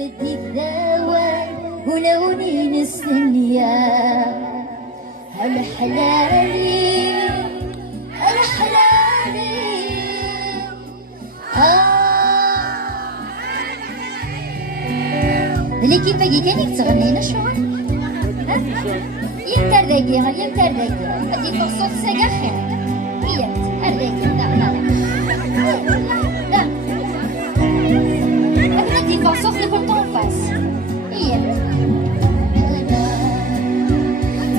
بدي الدواء ولوني نستنيا هالحلالي هالحلالي ليكي باقي كانك تغنينا شغل يمتر داكي يمتر داكي هادي فرصة ساقا خير يمت هاداكي لا هادي فرصة اللي كنت نفاس يمت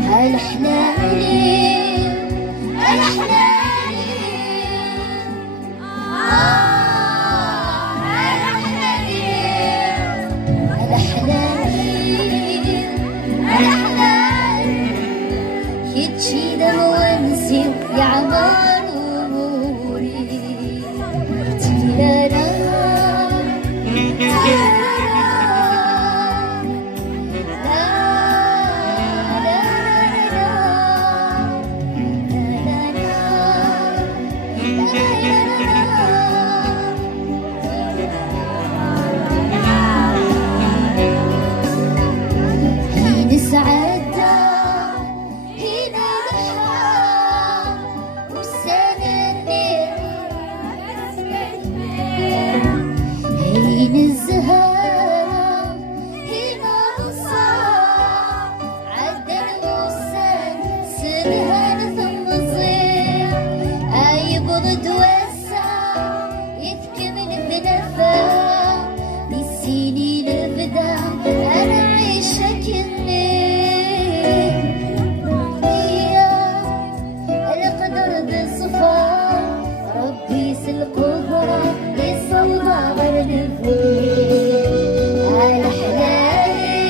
هالحلالي هالحلالي يتشيد موانسي يا عمار أموري تيرارا حين السعادة هين الزهر هين الصار عدى الغصان سبها ثم الضيع يبغض وسع يتكمل بنفا نسيني نبدا انا عيشة كني القدر بالصفا ربي سالقدرة يصوضع غرنفي هالحلالي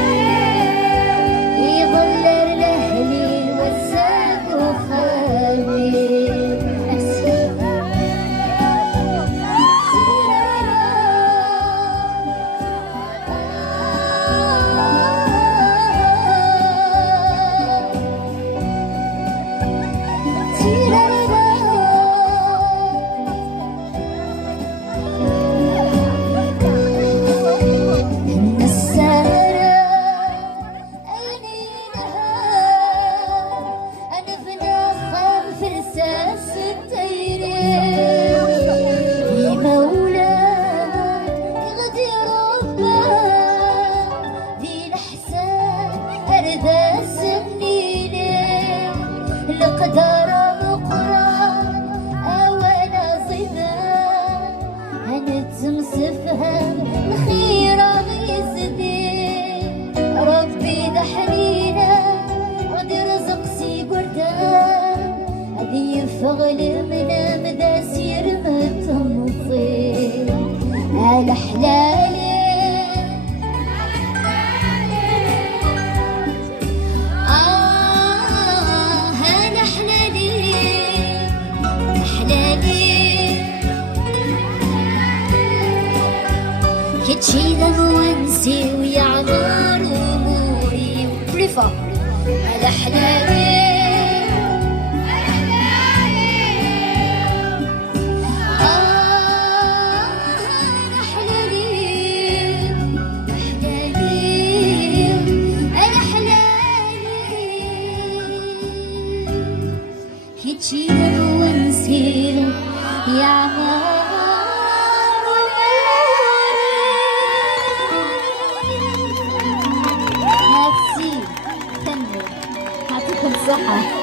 هالحلالي يظل لأهلي والساق وخالي القدر مقران أولا صفا هنتمسفها الخيرة غيزدي ربي دحرينا غدي رزق سي قردان هذي يفغل منا مدى سير متمطي هالحلالي كتشيد موانسي ويا عمار أموري بريفا على حلالي على حلالي على حلالي كتشيد موانسي يا عمار يعطيكم الصحة.